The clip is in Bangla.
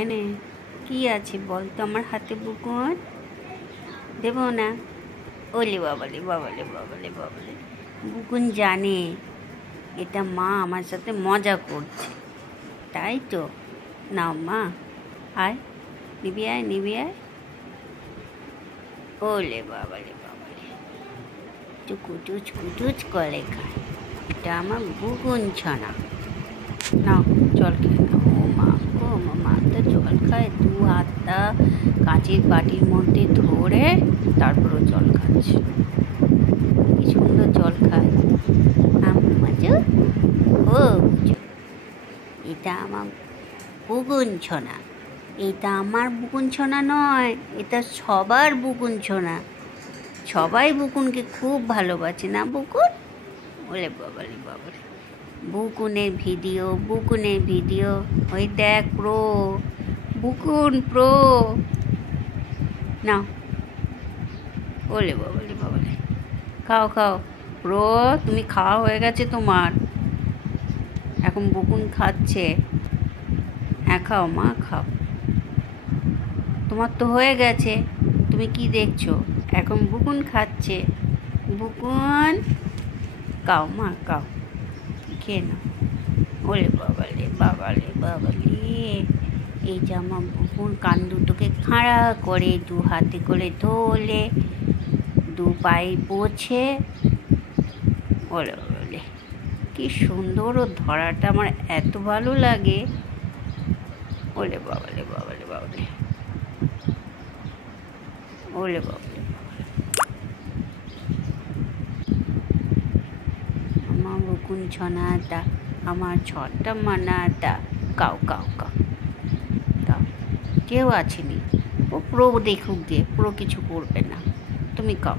এনে কি আছে বল তো আমার হাতে বুকুন দেব না। ওলে বাবালে বাবালে বাবালে বাবালে বুকুন জানে এটা মা আমার সাথে মজা করছে, তাই তো। নাও মা, আয় নিবি আয় নিবি আয়। ওলে বাবালে বাবালে কুটুচ কুটুচ করে খায়, এটা আমার বুকুন ছানা। নাও জল খেয়ে নাও। ও মা গো, মা তো জল খায়, দু হাতটা কাঁচের বাটির মধ্যে ধরে তারপরও জল খাচ্ছে। কি সুন্দর জল খায়। ও এটা আমার বুকুন ছোনা, এটা আমার বুকুন ছোনা নয়, এটা সবার বুকুন ছোনা। সবাই বুকুনকে খুব ভালোবাসে না বুকুন? বলে বাবালি বাবালি বুকুনের ভিডিও ওই দেখ প্রো, বুকুন প্রো। না বলে বাবালি বাবালি খাও খাও প্রো, তুমি খাওয়া হয়ে গেছে তোমার, এখন বুকুন খাচ্ছে। হ্যাঁ খাও মা খাও, তোমার তো হয়ে গেছে, তুমি কি দেখছো? এখন বুকুন খাচ্ছে। বুকুন খাও মা খাও, খেয়ে নাও। ওলে বাবালে বাবালে বাবালে এই যে আমার বুকুন কান দুটোকে খাড়া করে দু হাতে করে তোলে, দু পায়ে পোছে। ওলে বাবালে কি সুন্দর, ও ধরাটা আমার এত ভালো লাগে। ওলে বাবালে বাবালে বাবালে ওলে বাবালে আমার বুকুন ছনাটা, আমার ছটা মানাটা। কাও কাও কাও কাও, কেউ আসেনি, ও প্রো দেখুক গে, প্রো কিছু করবে না, তুমি কাও।